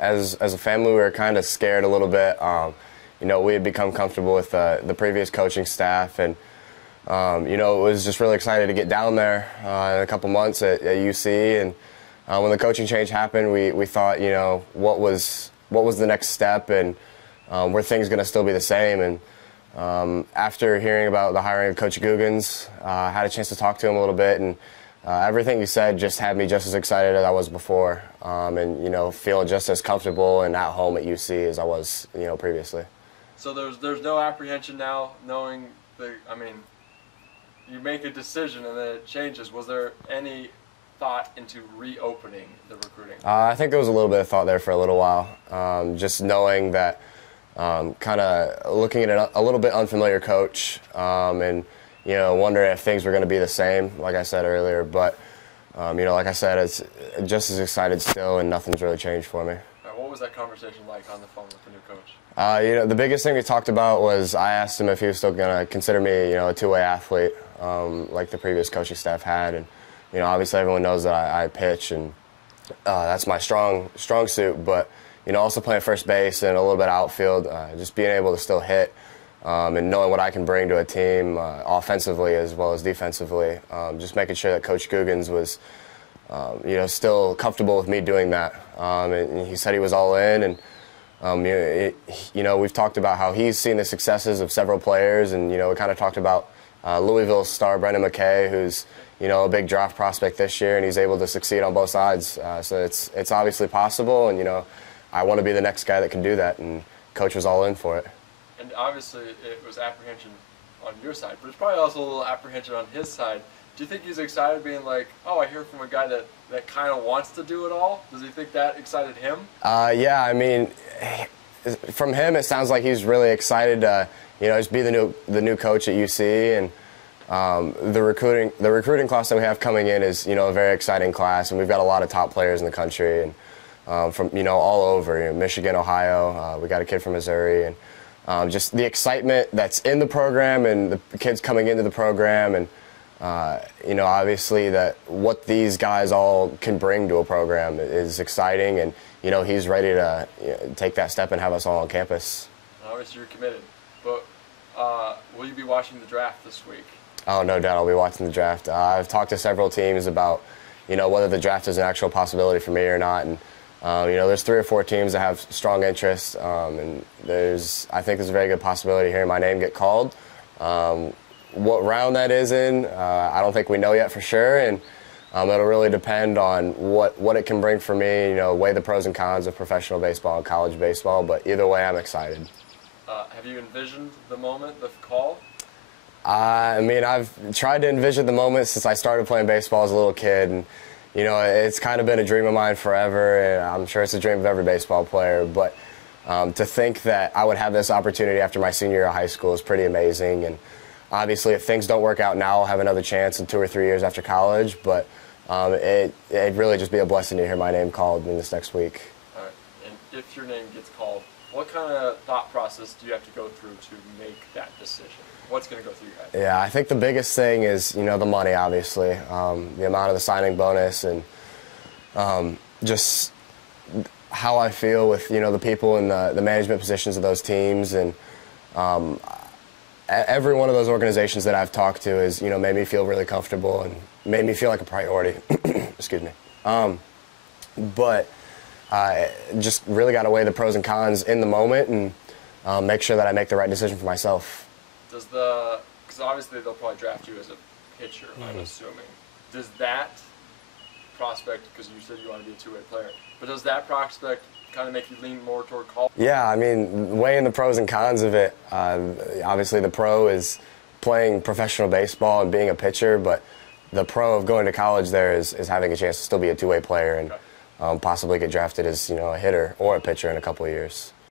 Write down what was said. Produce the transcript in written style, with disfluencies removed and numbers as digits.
as a family, we were kind of scared a little bit. You know, we had become comfortable with the previous coaching staff, and you know, it was just really excited to get down there in a couple months at UC. And when the coaching change happened, we thought, you know, what was the next step, and were things going to still be the same? And after hearing about the hiring of Coach Guggens, I had a chance to talk to him a little bit, and everything he said just had me just as excited as I was before, and, you know, feeling just as comfortable and at home at UC as I was, you know, previously. So there's no apprehension now, knowing the, I mean, you make a decision and then it changes. Was there any thought into reopening the recruiting? I think there was a little bit of thought there for a little while, just knowing that, kind of looking at a little bit unfamiliar coach, and, you know, wondering if things were going to be the same, like I said earlier. But, you know, like I said, it's just as excited still, and nothing's really changed for me. What was that conversation like on the phone with the new coach? You know, the biggest thing we talked about was I asked him if he was still going to consider me, you know, a two-way athlete, like the previous coaching staff had. And, you know, obviously everyone knows that I pitch, and that's my strong suit. But, you know, also playing first base and a little bit of outfield, just being able to still hit, and knowing what I can bring to a team offensively as well as defensively. Just making sure that Coach Guggens was, you know, still comfortable with me doing that. And he said he was all in. And you know, we've talked about how he's seen the successes of several players, and, you know, we kind of talked about Louisville star Brendan McKay, who's, you know, a big draft prospect this year, and he's able to succeed on both sides. So it's obviously possible, and, you know, I want to be the next guy that can do that, and Coach was all in for it. And obviously it was apprehension on your side, but it's probably also a little apprehension on his side. Do you think he's excited, being like, oh, I hear from a guy that kind of wants to do it all? Does he think that excited him? Yeah, I mean, from him, it sounds like he's really excited to, you know, just be the new coach at UC. And the recruiting class that we have coming in is, you know, a very exciting class, and we've got a lot of top players in the country, and from, you know, all over, you know, Michigan, Ohio. We got a kid from Missouri, and just the excitement that's in the program, and the kids coming into the program, and you know, obviously that what these guys all can bring to a program is exciting, and, you know, he's ready to, you know, take that step and have us all on campus. Obviously you're committed, but will you be watching the draft this week? Oh, no doubt I'll be watching the draft. I've talked to several teams about, you know, whether the draft is an actual possibility for me or not, and you know, there's 3 or 4 teams that have strong interest, and I think there's a very good possibility hearing my name get called. What round that is in, I don't think we know yet for sure, and it'll really depend on what it can bring for me, you know, weigh the pros and cons of professional baseball and college baseball, but either way, I'm excited. Have you envisioned the moment, the call? I mean, I've tried to envision the moment since I started playing baseball as a little kid, and, you know, it's kind of been a dream of mine forever, and I'm sure it's a dream of every baseball player, but to think that I would have this opportunity after my senior year of high school is pretty amazing. And obviously, if things don't work out now, I'll have another chance in 2 or 3 years after college, but it'd really just be a blessing to hear my name called in this next week. All right. And if your name gets called, what kind of thought process do you have to go through to make that decision? What's going to go through your head? Yeah, I think the biggest thing is, you know, the money, obviously, the amount of the signing bonus, and just how I feel with, you know, the people in the management positions of those teams, and every one of those organizations that I've talked to has, you know, made me feel really comfortable and made me feel like a priority. Excuse me. But just really got to weigh the pros and cons in the moment, and make sure that I make the right decision for myself. Because obviously they'll probably draft you as a pitcher, I'm assuming. Does that prospect, because you said you want to be a two-way player, but does that prospect kind of make you lean more toward college? Yeah, I mean, weighing the pros and cons of it, obviously the pro is playing professional baseball and being a pitcher, but the pro of going to college there is having a chance to still be a two-way player and possibly get drafted as, you know, a hitter or a pitcher in a couple of years.